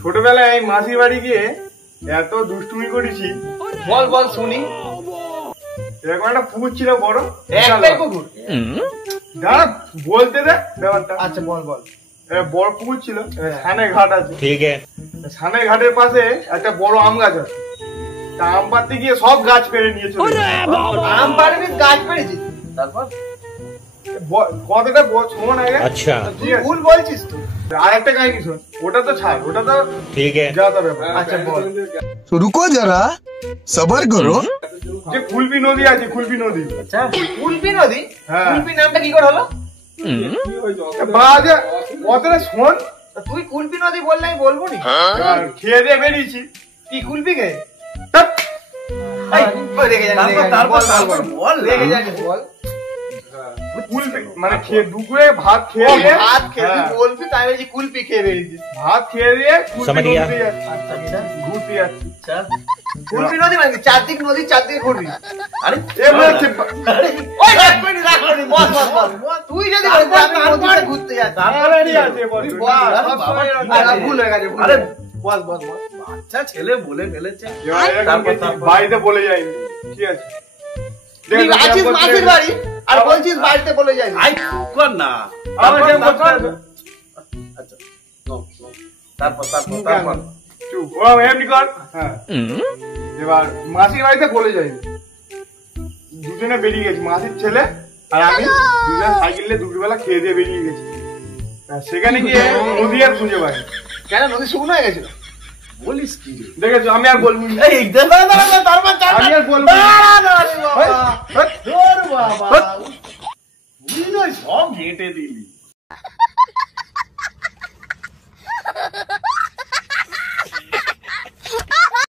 ছোটবেলায় এই মাসির বাড়ি গিয়ে এত দুষ্টুমি করেছি। বল বল শুনি। এরকম একটা পুকুর ছিল বড়, একটাই পুকুর? দাঁড়া বলতে দে ব্যাপারটা। আচ্ছা বল বল। বড় পুকুর ছিল, সানে ঘাট আছে, ঠিক আছে। সানে ঘাটের পাশে একটা বড় আম গাছ আছে। তা আম পাড়তে গিয়ে সব গাছ পেরে নিয়ে চলে গেছে। আম পাড়বি, গাছ পেরেছিস? তারপর কতটা শোন আগে। আচ্ছা তুই ভুল বলছিস তো। আর একটা কাহিনী শোন, ওটা তো ছাড়, ওটা তো ঠিক আছে। যা তা ব্যাপার। আচ্ছা বল। तो रुको जरा सबर करो। যে কুলপি নদী আছে, কুলপি নদী। আচ্ছা কুলপি নদী? হ্যাঁ। কুলপি নামটা কি করে হলো? বাজে কতটা শোন। তুই কুলপি নদী বললে আমি বলবো নি? খেয়ে দিয়ে বেরিয়েছি। কি কুলপি গে? ধ্যাৎ। বল রেগে যাচ্ছিস বল। কুলপি মানে খেয়ে দুপুরে ভাত খেয়ে দিয়ে, ভাত খেয়ে হ্যাঁ, বলবি তাই বলছি কুলপি খেয়ে বেরিয়েছিস। ভাত খেয়ে দিয়ে কুলপি সমঝ গিয়া। নদীতে যাচ্ছি, আচ্ছা ঘুরতে যাচ্ছি। কুলপি নদী মানে চারদিক নদী, চারদিকে ঘুরবি। আরে এবার ওই রাখ করি বল বল বল। তুই যদি বলিস আমি নদীতে ঘুরতে যাচ্ছি, তাড়াতাড়ি আছে বল। তুই বল। আরে ভুল হয়ে গেছে। আরে বল বল বল। আচ্ছা ছেলে বলে ফেলেছে। বাড়িতে বলে যাইনি, ঠিক আছে? তুই আছিস মাসির বাড়ি আর বলছিস বাড়িতে বলে যাই। আই কর না। আমার যে বলতে হবে। আচ্ছা তারপর তারপর তারপর চুপ, ও এমনি কর। হ্যাঁ, এবার মাসির বাড়িতে বলে যাইনি, দুজনে বেরিয়ে গেছি, মাসির ছেলে আর আমি দুজনে সাইকেলে দুপুরবেলা খেয়ে দিয়ে বেরিয়ে গেছি। আর সেখানে গিয়ে নদী আর খুঁজে পাই। কেন নদী শুকনো হয়ে গেছিল? বলিস কি রে? দেখেছো, আমি আর বলবো না। এই দাঁড়া দাঁড়া তারপর আমি আর বলবো না। বাবা তুই না সব ঘেঁটে দিলি।